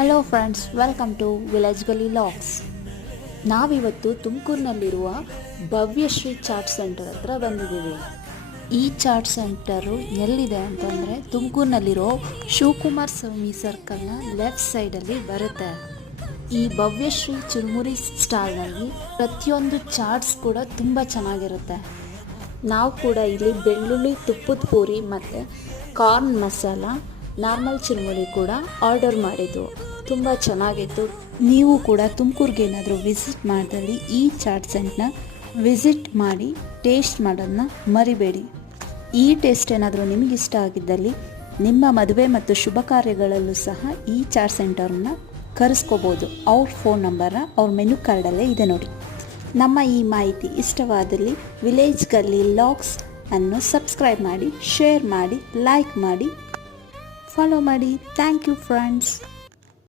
Hello friends, welcome to village ಗಲಿ logs. ನಾವಿವತ್ತು ತುಮಕೂರಿನಲ್ಲಿರುವ ಭವ್ಯಶ್ರೀ ಚಾಟ್ ಸೆಂಟರ್ ಹತ್ರ ಬಂದಿದ್ದೀವಿ. ಈ ಚಾಟ್ ಸೆಂಟರು ಎಲ್ಲಿದೆ ಅಂತಂದರೆ ತುಮಕೂರಿನಲ್ಲಿರೋ ಶಿವಕುಮಾರ್ ಸ್ವಾಮಿ ಸರ್ಕಲ್ನ ಲೆಫ್ಟ್ ಸೈಡಲ್ಲಿ ಬರುತ್ತೆ. ಈ ಭವ್ಯಶ್ರೀ ಚುರುಮುರಿ ಸ್ಟಾಲ್ನಲ್ಲಿ ಪ್ರತಿಯೊಂದು ಚಾಟ್ಸ್ ಕೂಡ ತುಂಬ ಚೆನ್ನಾಗಿರುತ್ತೆ. ನಾವು ಕೂಡ ಇಲ್ಲಿ ಬೆಳ್ಳುಳ್ಳಿ ತುಪ್ಪದ ಪೂರಿ ಮತ್ತು ಕಾರ್ನ್ ಮಸಾಲ ನಾರ್ಮಲ್ ಚುರುಮುರಿ ಕೂಡ ಆರ್ಡರ್ ಮಾಡಿದ್ದು. ತುಂಬ ಚೆನ್ನಾಗಿತ್ತು. ನೀವು ಕೂಡ ತುಮಕೂರಿಗೆ ಏನಾದರೂ ವಿಸಿಟ್ ಮಾಡಿದಲ್ಲಿ ಈ ಚಾಟ್ ಸೆಂಟ್ನ ವಿಸಿಟ್ ಮಾಡಿ ಟೇಸ್ಟ್ ಮಾಡೋದನ್ನ ಮರಿಬೇಡಿ. ಈ ಟೇಸ್ಟ್ ಏನಾದರೂ ನಿಮಗಿಷ್ಟ ಆಗಿದ್ದಲ್ಲಿ ನಿಮ್ಮ ಮದುವೆ ಮತ್ತು ಶುಭ ಕಾರ್ಯಗಳಲ್ಲೂ ಸಹ ಈ ಚಾಟ್ ಸೆಂಟರ್ನ ಕರೆಸ್ಕೋಬೋದು. ಅವ್ರ ಫೋನ್ ನಂಬರ ಅವ್ರ ಮೆನು ಕಾರ್ಡಲ್ಲೇ ಇದೆ ನೋಡಿ. ನಮ್ಮ ಈ ಮಾಹಿತಿ ಇಷ್ಟವಾದಲ್ಲಿ ವಿಲೇಜ್ ಗಲ್ಲಿ ಲಾಗ್ಸ್ ಅನ್ನು ಸಬ್ಸ್ಕ್ರೈಬ್ ಮಾಡಿ, ಶೇರ್ ಮಾಡಿ, ಲೈಕ್ ಮಾಡಿ, ಫಾಲೋ ಮಾಡಿ. Thank you friends.